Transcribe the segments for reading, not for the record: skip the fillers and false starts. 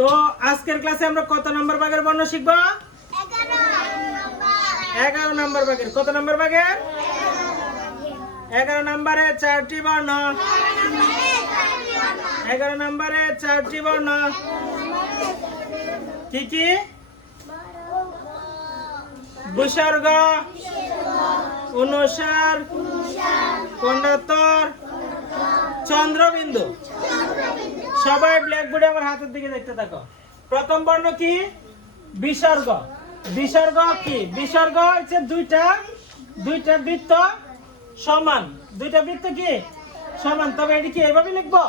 তো আজকের ক্লাসে আমরা কত নম্বর ভাগের বর্ণ শিখব? 11 নম্বর ভাগের। কত নম্বর ভাগের? 11 নম্বরে 4টি বর্ণ। 11 নম্বরে 4টি বর্ণ কি কি? বিসর্গ, অনুস্বার, কন্ডাক্টর, চন্দ্রবিন্দু। সবাই ব্ল্যাকবোর্ডে আমার হাতের দিকে দেখতে থাকো। প্রথম বর্ণ কি? বিসর্গ। বিসর্গ কি? বিসর্গ হচ্ছে দুইটা বৃত্ত সমান। দুইটা বৃত্ত কি সমান। তবে এটি কি এভাবে লিখবো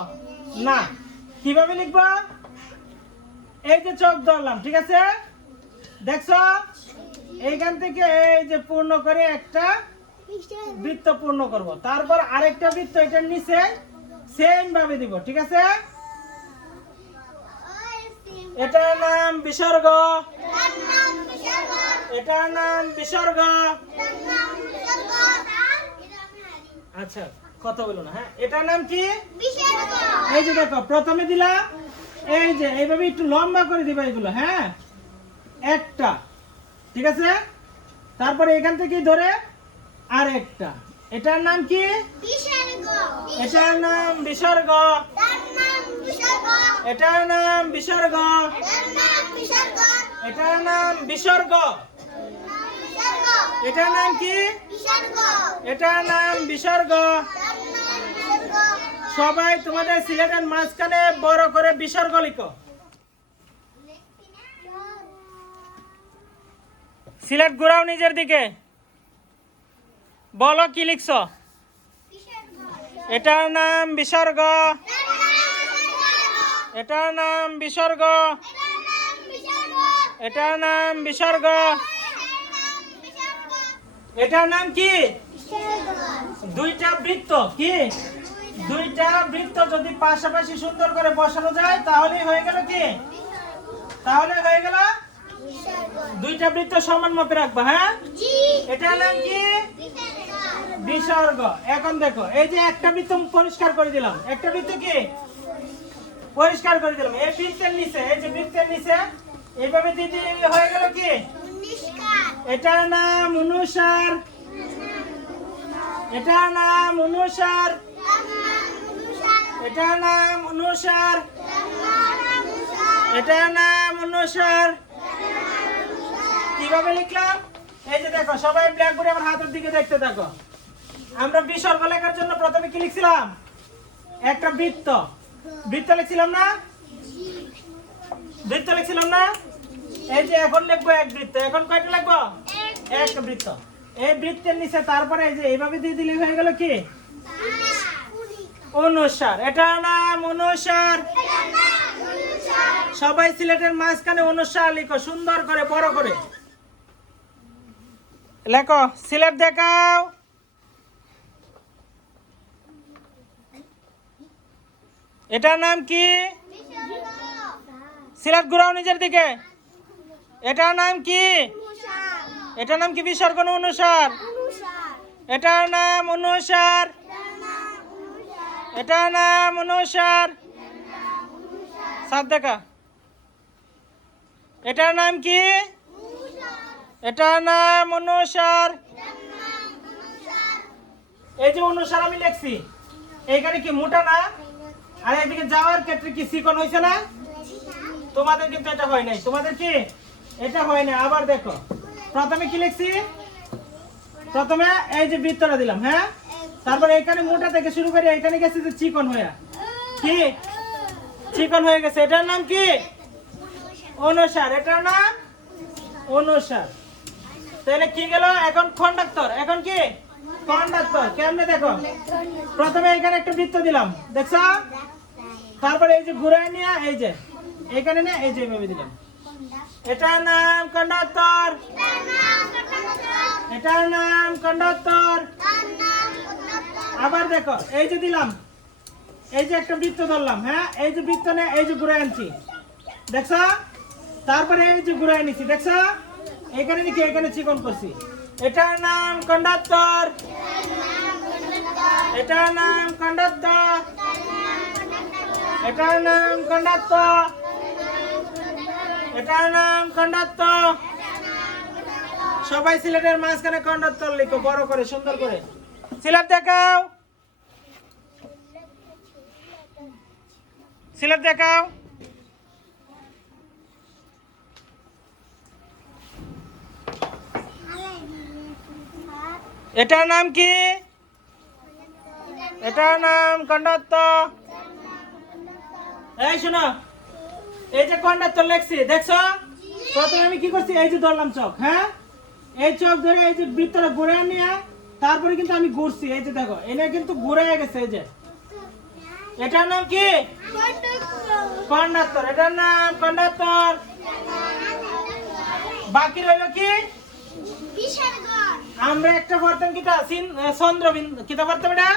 না, কিভাবে লিখবো? এই যে চোখ ধরলাম, ঠিক আছে? দেখছো এইখান থেকে এই যে পূর্ণ করে একটা বৃত্ত পূর্ণ করব, তারপর আরেকটা বৃত্ত এটার নিচে সেম ভাবে দিব, ঠিক আছে? এটার নাম বিসর্গ। এটার নাম বিসর্গ। আচ্ছা কথা বলো না, হ্যাঁ? এটার নাম কি? এই যে দেখো প্রথমে দিলাম এই যে এইভাবে একটু লম্বা করে দিবা এগুলো, হ্যাঁ? একটা, ঠিক আছে? তারপরে এখান থেকে ধরে আরেকটা। এটার নাম কি? এটার নাম বিসর্গ। এটার নাম বিসর্গ। এটার নাম বিসর্গ। এটার নাম কি? এটার নাম বিসর্গ। সবাই তোমাদের সিলেটের মাঝখানে বড় করে বিসর্গ লিখো। সিলেট ঘুরাও নিজের দিকে, বলো কি লিখছো? এটার নাম বিসর্গ। এটার নাম বিসর্গ। এটার নাম বিসর্গ। এটার নাম কি? দুইটা বৃত্ত। কি? দুইটা বৃত্ত যদি পাশাপাশি সুন্দর করে বসানো যায় তাহলে হয়ে গেল কি? তাহলে হয়ে গেল দুইটা বৃত্ত সমান মাপে রাখবা, হ্যাঁ? এটার নাম কি? বিসর্গ। এখন দেখো এই যে একটা বৃত্ত পরিষ্কার করে দিলাম। একটা বৃত্ত কি পরিষ্কার করে দিলাম। এই বৃত্তের নিচে, এই যে বৃত্তের নিচে এইভাবে দিয়ে দিলে হয়ে গেল কি? এটার নাম অনুস্বার। এটার নাম অনুস্বার। এটার নাম অনুস্বার। এটার নাম অনুস্বার। কিভাবে লিখলাম? এই যে দেখো সবাই ব্ল্যাকবোর্ডে আমার হাতের দিকে দেখতে থাকো। আমরা বিসর্গ লেখার জন্য প্রথমে কি লিখছিলাম? একটা বৃত্ত। বৃত্ত লিখছিলাম না? বৃত্ত লিখছিলাম না? এই যে এখন লিখবো এক বৃত্ত। এখন কয়টা লিখবো? একটা বৃত্ত। এই বৃত্তের নিচে তারপরে এই যে এইভাবে দিয়ে দিলে হয়ে গেল কি? অনুস্বার। এটার নাম অনুস্বার। সবাই সিলেটের মাঝখানে অনুস্বার লিখো সুন্দর করে, বড় করে লেখো। সিলেট দেখাও। এটার নাম কি? সিলেট ঘুরাও নিজের দিকে। এটার নাম কি? এটার নাম কি? বিসর্গ না অনুস্বার? এটার নাম অনুস্বার। এটার নাম অনুস্বার। সাত দেখা। এটার নাম কি? এটার নাম অনুস্বার। এই যে অনুস্বার আমি লিখছি, এইখানে কি মোটা না? আর এদিকে যাওয়ার ক্ষেত্রে কি চিকন হয়েছে না? তোমাদের কিন্তু এটা হয় নাই। তোমাদের কি এটা হয় না? আবার দেখো প্রথমে কি লিখছি? প্রথমে এই যে বৃত্তটা দিলাম, হ্যাঁ? তারপরে এখানে মোটা থেকে শুরু করে এখানে গেছে যে চিকন হয়ে, কি চিকন হয়ে গেছে। এটার নাম কি? অনুস্বার। এটার নাম অনুস্বার। তাহলে কি গেল? এখন কন্ডাক্টর। এখন কি? কন্ডাক্টর। কেমনে দেখো, প্রথমে এখানে একটা বৃত্ত দিলাম, দেখছো? তারপরে এই যে ঘুরাই নিয়ে এই যে এখানে না এই যে ভেবে দিলাম। এটার নাম কন্ডাক্টর। এটার নাম কন্ডাক্টর। আবার দেখো এই যে দিলাম, এই যে একটা বৃত্ত ধরলাম, হ্যাঁ? এই যে বৃত্ত নিয়ে এই যে ঘুরাই আনছি, দেখছো? তারপরে এই যে ঘুরাই নিছি, দেখছো? এখানে নাকি এখানে চিকন করছি। এটার নাম কন্ডাক্টর। এটার নাম কন্ডাক্টর। এটার নাম কন্ডাক্টর। এটার নাম কন্ডাক্টর। সবাই সিলেটের মাঝখানে কন্ডাক্টর লিখো বড় করে সুন্দর করে। সিলেট দেখাও, সিলেট দেখাও। এটার নাম কি? এটার নাম কন্ডাক্টর। এই শোনো, এই যে কন্ডাক্টর লেখছি দেখছো? প্রথমে আমি কি করছি, এই যে ধরলাম চক, হ্যাঁ এই চক ধরে এই যে ভিতরে ঘুরে নিয়ে তারপরে কিন্তু আমি ঘুরছি, এই যে দেখো এনে কিন্তু ঘুরে গেছে। এই যে এটার নাম কি? কন্ডাক্টর। এটার নাম কন্ডাক্টর। বাকি রইল কি? আমরা একটা পড়তাম কিটা চন্দ্রবিন্দু, কিটা পড়তাম এটা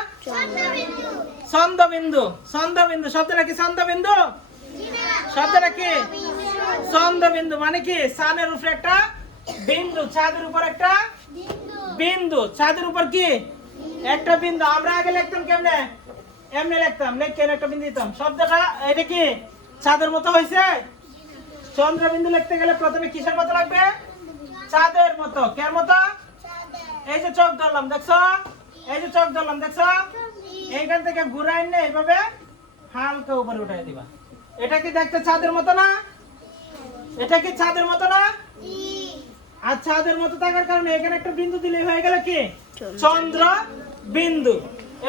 চন্দ্রবিন্দু। চন্দ্রবিন্দু শব্দটা কি? চন্দ্রবিন্দু শব্দটা কি? চন্দ্রবিন্দু মানে কি? চাঁদের উপরে একটা বিন্দু, চাঁদের উপর একটা বিন্দু, চাঁদের উপর কি একটা বিন্দু। আমরা আগে লিখতাম কেমনে? এমনি লিখতাম, লিখে একটা বিন্দু দিতাম। শব্দটা এটা কি চাঁদের মতো হয়েছে? চন্দ্রবিন্দু লিখতে গেলে প্রথমে কিসের মতো লাগবে? চাঁদের মতো। কের মতো? এই যে চোখ ধরলাম দেখছো, এই যে চোখ ধরলাম দেখছো, এইখান থেকে ঘুরাই না এইভাবে হালকা উপরে উঠাই দিবা। এটা কি দেখতে চাঁদের মতো না? এটা কি চাঁদের মতো না? আর চাঁদের মতো থাকার কারণে এখানে একটা বিন্দু দিলে হয়ে গেল কি? চন্দ্র বিন্দু।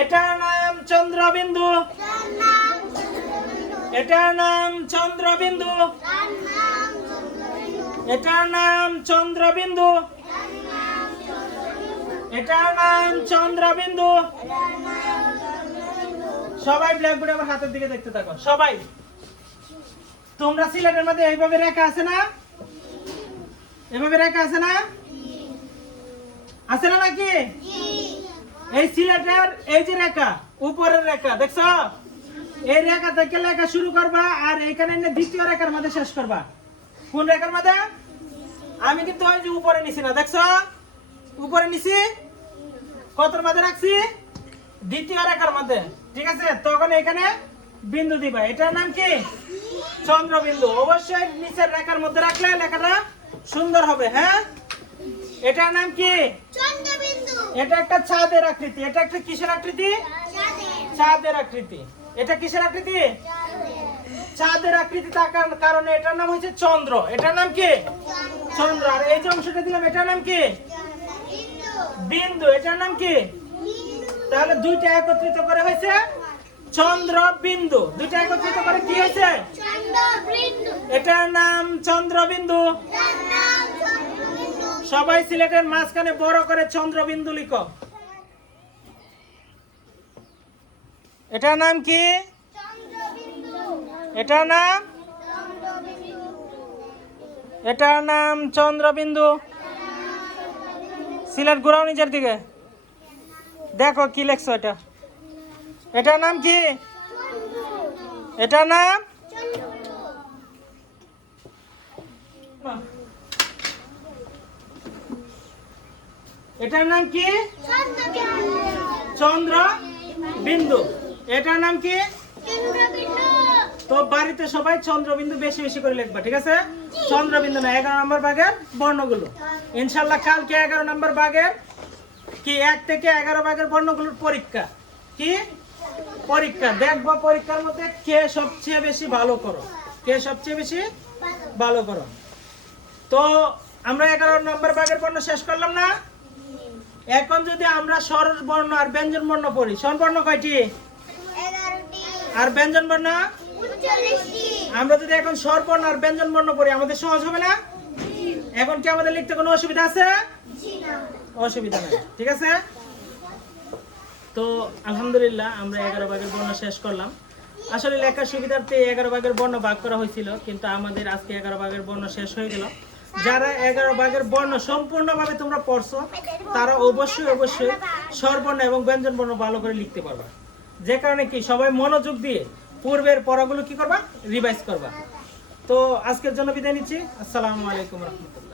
এটার নাম চন্দ্রবিন্দু। এটার নাম চন্দ্রবিন্দু। এটার নাম চন্দ্রবিন্দু। এটার নাম চন্দ্রবিন্দু। সবাই ব্ল্যাকবোর্ডে আমার হাতের দিকে দেখতে থাকো। সবাই তোমরা সিলেটের মধ্যে এইভাবে রেখা আছে না? এভাবে রেখা আছে না? আছে না নাকি? এই সিলেটের এই যে রেখা, উপরের রেখা দেখছো? এই রেখা থেকে লেখা শুরু করবা আর এইখানে দ্বিতীয় রেখার মধ্যে শেষ করবা। কোন রেখার মধ্যে? আমি কিন্তু ওই যে উপরে নিছি না, দেখছো? উপরে নিছি, কতর মধ্যে রাখছি? দ্বিতীয় রেখার মধ্যে, ঠিক আছে? তখন এখানে বিন্দু দিবা। এটার নাম কি? চন্দ্রবিন্দু। অবশ্যই নিচের রেখার মধ্যে রাখলে লেখাটা সুন্দর হবে, হ্যাঁ? এটার নাম কি? চন্দ্রবিন্দু। এটা একটা চাঁদের আকৃতি। এটা একটা কিসের আকৃতি? চাঁদের আকৃতি। এটা কিসের আকৃতি? চাঁদের আকৃতি থাকার কারণে এটার নাম হচ্ছে চন্দ্র। এটার নাম কি? চন্দ্র। আর এই যে অংশটা দিলাম এটার নাম কি? বিন্দু। এটার নাম কি? তাহলে দুইটা একত্রিত করে হয়েছে চন্দ্র বিন্দু। দুইটা একত্রিত করে কি হয়েছে? এটার নাম চন্দ্রবিন্দু। সবাই সিলেটের মাঝখানে বড় করে চন্দ্রবিন্দু লিখো। এটার নাম কি? এটার নাম? এটার নাম চন্দ্রবিন্দু। সিলেট ঘুরাও নিজের দিকে, দেখো কি লেখছো এটা। এটার নাম কি? এটার নাম? এটার নাম কি? চন্দ্র বিন্দু। এটার নাম কি? তো বাড়িতে সবাই চন্দ্রবিন্দু বেশি বেশি করে লিখবা, ঠিক আছে? চন্দ্রবিন্দু না 11 নম্বর ভাগের বর্ণগুলো। ইনশাআল্লাহ কালকে 11 নম্বর ভাগের কি 1 থেকে 11 ভাগের বর্ণগুলোর পরীক্ষা। কি পরীক্ষা? দেখবো পরীক্ষার মধ্যে কে সবচেয়ে বেশি ভালো করো, কে সবচেয়ে বেশি ভালো করো। তো আমরা 11 নম্বর ভাগের বর্ণ শেষ করলাম না? এখন যদি আমরা স্বর বর্ণ আর ব্যঞ্জন বর্ণ পড়ি, স্বর বর্ণ কয়টি? 11টি। আর ব্যঞ্জন বর্ণ? 39টি। আমরা যদি এখন স্বর বর্ণ আর ব্যঞ্জন বর্ণ পড়ি আমাদের সহজ হবে না? এখন কি আমাদের লিখতে কোনো অসুবিধা আছে? অসুবিধা নেই, ঠিক আছে? তো আলহামদুলিল্লাহ আমরা 11 ভাগের বর্ণ শেষ করলাম। আসলে লেখার সুবিধার্থে 11 ভাগের বর্ণ ভাগ করা হয়েছিল, কিন্তু আমাদের আজকে 11 ভাগের বর্ণ শেষ হয়ে গেল। যারা 11 ভাগের বর্ণ সম্পূর্ণভাবে তোমরা পড়ছো তারা অবশ্যই অবশ্যই স্বরবর্ণ এবং ব্যঞ্জন বর্ণ ভালো করে লিখতে পারবা। যে কারণে কি সবাই মনোযোগ দিয়ে পূর্বের পড়াগুলো কি করবা? রিভাইজ করবা। তো আজকের জন্য বিদায় নিচ্ছি। আসসালামু আলাইকুম রহমতুল্লাহ।